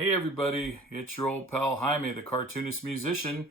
Hey everybody, it's your old pal Jaime, the cartoonist musician,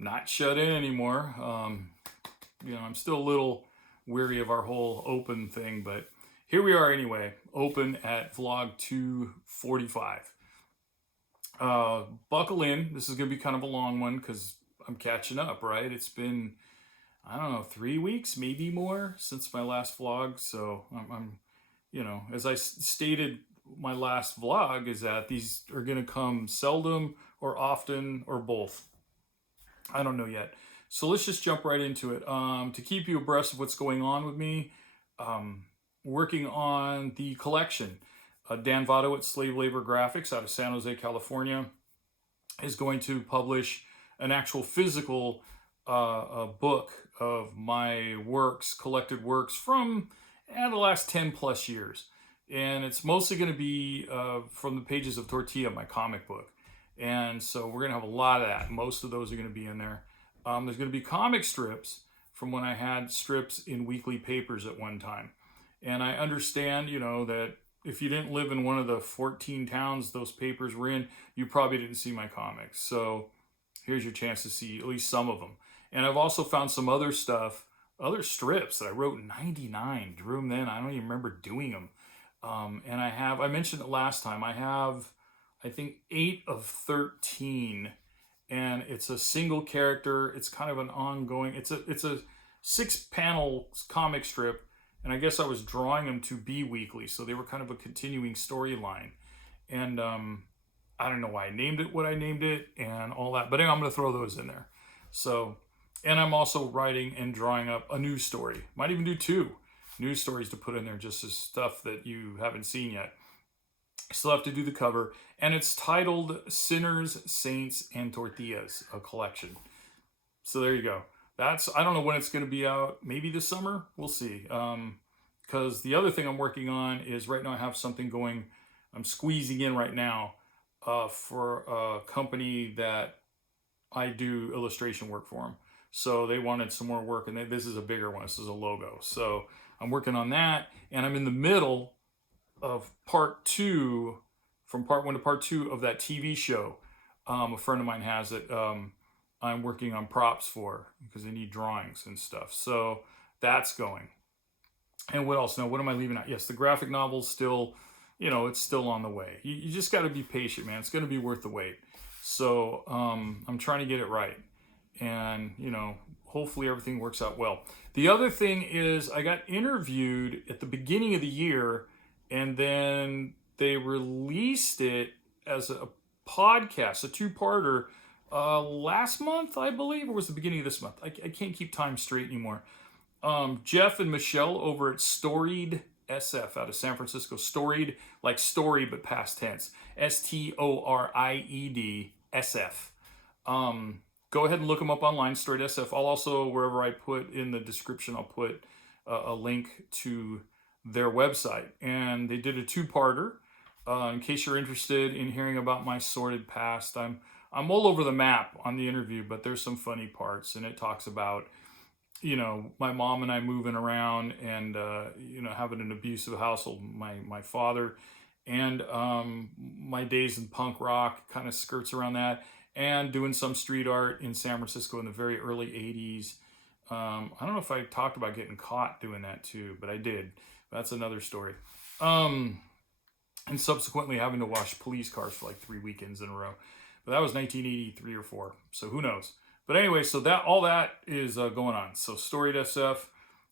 not shut in anymore. I'm still a little weary of our whole open thing, but here we are anyway, open at vlog 245. Buckle in, this is going to be kind of a long one because I'm catching up, right? It's been, I don't know, 3 weeks, maybe more since my last vlog, so as I stated my last vlog is that these are going to come seldom or often or both. I don't know yet. So let's just jump right into it. To keep you abreast of what's going on with me, working on the collection. Dan Votto at Slave Labor Graphics out of San Jose, California, is going to publish an actual physical book of my works, collected works from the last 10 plus years. And it's mostly going to be from the pages of Tortilla, my comic book. And so we're going to have a lot of that. Most of those are going to be in there. There's going to be comic strips from when I had strips in weekly papers at one time. And I understand, that if you didn't live in one of the 14 towns those papers were in, you probably didn't see my comics. So here's your chance to see at least some of them. And I've also found some other stuff, other strips that I wrote in 99, drew them then. I don't even remember doing them. And I mentioned it last time, I have, I think, 8 of 13, and it's a single character. It's kind of an ongoing, it's a 6-panel comic strip, and I guess I was drawing them to be weekly, so they were kind of a continuing storyline. And I don't know why I named it what I named it and all that, but anyway, I'm going to throw those in there. So, and I'm also writing and drawing up a news story. Might even do 2 news stories to put in there, just as stuff that you haven't seen yet. Still have to do the cover, and it's titled Sinners, Saints, and Tortillas, a collection. So there you go. I don't know when it's going to be out. Maybe this summer. We'll see. Because the other thing I'm working on is right now I have something going. I'm squeezing in right now for a company that I do illustration work for them. So they wanted some more work, and this is a bigger one. This is a logo. So I'm working on that, and I'm in the middle of part 2, from part 1 to part 2 of that TV show. A friend of mine has it. I'm working on props for because they need drawings and stuff. So that's going. And what else? Now, what am I leaving out? Yes, the graphic novel's still, it's still on the way. You just got to be patient, man. It's going to be worth the wait. So I'm trying to get it right. And, hopefully everything works out well. The other thing is I got interviewed at the beginning of the year, and then they released it as a podcast, a 2-parter, last month, I believe, or was the beginning of this month? I can't keep time straight anymore. Jeff and Michelle over at Storied SF out of San Francisco. Storied, like story, but past tense. STORIED SF. Go ahead and look them up online, Storied SF. I'll also, wherever I put in the description, I'll put a link to their website. And they did a 2-parter. In case you're interested in hearing about my sordid past, I'm all over the map on the interview, but there's some funny parts, and it talks about, my mom and I moving around and, having an abusive household, my father, and my days in punk rock kind of skirts around that, and doing some street art in San Francisco in the very early 80s. I don't know if I talked about getting caught doing that too, but I did. That's another story. And subsequently having to wash police cars for like 3 weekends in a row. But that was 1983 or 4, so who knows. But anyway, so all that is going on. So Storied SF,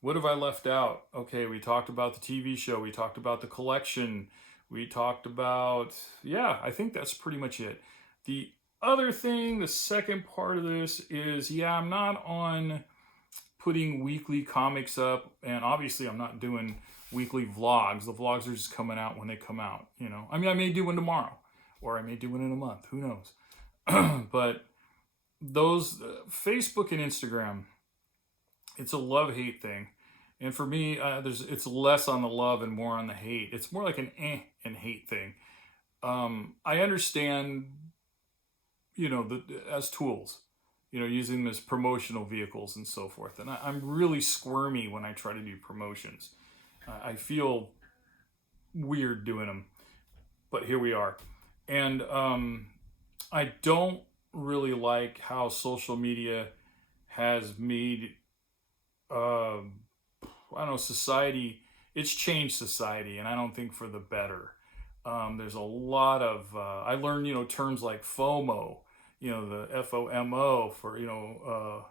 what have I left out? Okay, we talked about the TV show. We talked about the collection. We talked about, I think that's pretty much it. The other thing, the second part of this is, I'm not on putting weekly comics up, and obviously I'm not doing weekly vlogs. The vlogs are just coming out when they come out, I may do one tomorrow, or I may do one in a month, who knows. But those Facebook and Instagram, it's a love-hate thing. And for me, it's less on the love and more on the hate. It's more like an and hate thing. I understand, as tools, using them as promotional vehicles and so forth. And I'm really squirmy when I try to do promotions. I feel weird doing them, but here we are. And I don't really like how social media has made, uh, I don't know, society, it's changed society, and I don't think for the better. There's a lot of, I learned, terms like FOMO, the FOMO for,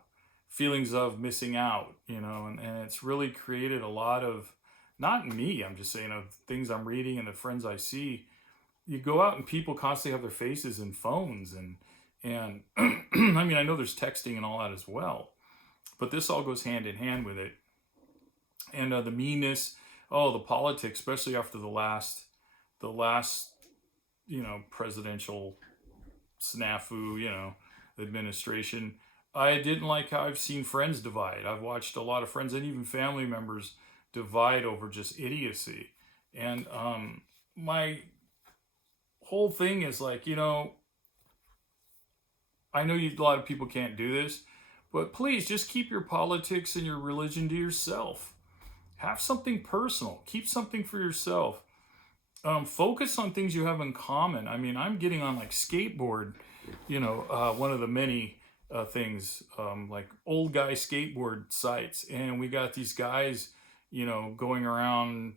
feelings of missing out, and it's really created a lot of, not me, I'm just saying, of things I'm reading and the friends I see. You go out and people constantly have their faces in phones, and I mean, I know there's texting and all that as well, but this all goes hand in hand with it. And the meanness, oh, the politics, especially after the last presidential snafu, administration. I didn't like how I've seen friends divide. I've watched a lot of friends and even family members divide over just idiocy. And my whole thing is like, I know a lot of people can't do this, but please just keep your politics and your religion to yourself. Have something personal. Keep something for yourself. Focus on things you have in common. I mean, I'm getting on like skateboard, one of the many things, like old guy skateboard sites. And we got these guys, going around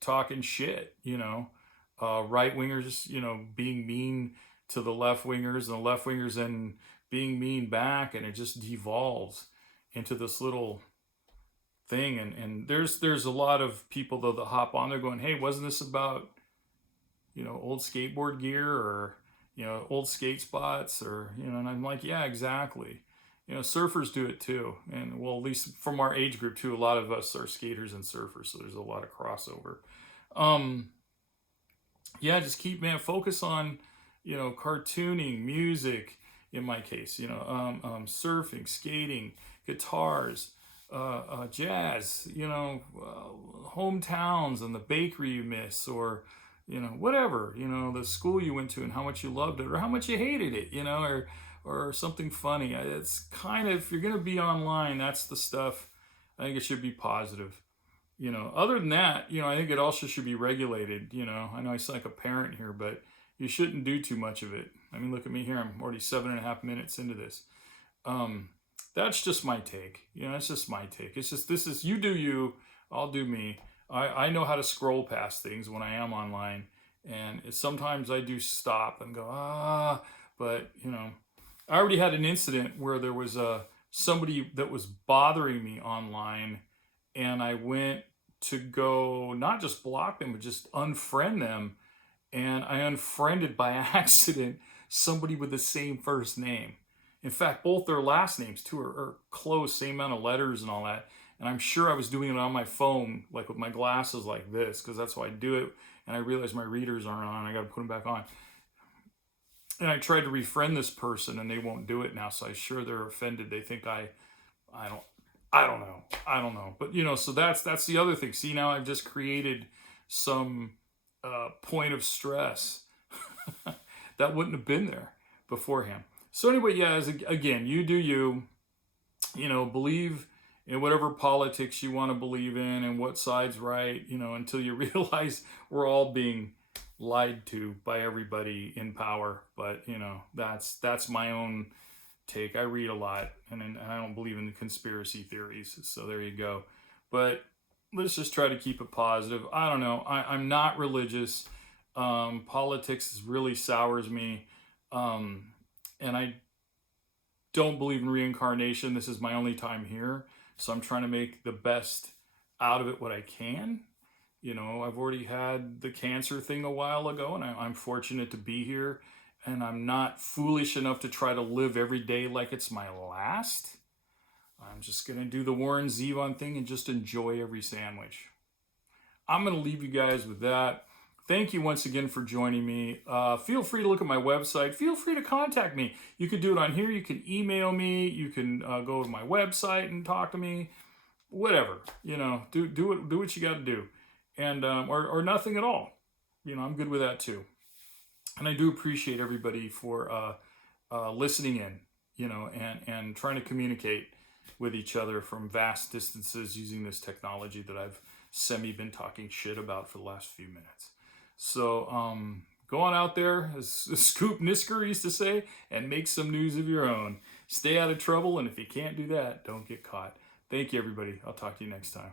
talking shit, right wingers, being mean to the left wingers, and the left wingers then being mean back. And it just devolves into this little thing. And there's a lot of people though that hop on there going, hey, wasn't this about old skateboard gear, or old skate spots, or and I'm like, yeah, exactly. Surfers do it too, and well, at least from our age group too, a lot of us are skaters and surfers, so there's a lot of crossover. um yeah, just focus on cartooning, music, in my case, surfing, skating, guitars, jazz, hometowns and the bakery you miss, or whatever, the school you went to and how much you loved it or how much you hated it, or something funny. It's kind of, if you're going to be online, that's the stuff. I think it should be positive. Other than that, I think it also should be regulated. I know I sound like a parent here, but you shouldn't do too much of it. I mean, look at me here. I'm already 7.5 minutes into this. That's just my take. That's just my take. It's just, this is, you do you, I'll do me. I know how to scroll past things when I am online. And sometimes I do stop and go, but, I already had an incident where there was somebody that was bothering me online, and I went to go not just block them, but just unfriend them. And I unfriended by accident somebody with the same first name. In fact, both their last names too are close, same amount of letters and all that. And I'm sure I was doing it on my phone, like with my glasses like this, because that's how I do it. And I realized my readers aren't on. I got to put them back on. And I tried to refriend this person, and they won't do it now. So I'm sure they're offended. They think I don't know. But so that's the other thing. See, now I've just created some point of stress that wouldn't have been there beforehand. So anyway, yeah, again, you do you, believe in whatever politics you want to believe in and what side's right, until you realize we're all being lied to by everybody in power. But, that's my own take. I read a lot, and I don't believe in the conspiracy theories. So there you go. But let's just try to keep it positive. I don't know. I'm not religious. Politics really sours me. And I don't believe in reincarnation. This is my only time here. So I'm trying to make the best out of it what I can. I've already had the cancer thing a while ago, and I'm fortunate to be here. And I'm not foolish enough to try to live every day like it's my last. I'm just going to do the Warren Zevon thing and just enjoy every sandwich. I'm going to leave you guys with that. Thank you once again for joining me. Feel free to look at my website. Feel free to contact me. You can do it on here. You can email me. You can go to my website and talk to me. Whatever. Do what you got to do. And or nothing at all. I'm good with that too. And I do appreciate everybody for listening in, and trying to communicate with each other from vast distances using this technology that I've been talking shit about for the last few minutes. So go on out there, as Scoop Nisker used to say, and make some news of your own. Stay out of trouble, and if you can't do that, don't get caught. Thank you, everybody. I'll talk to you next time.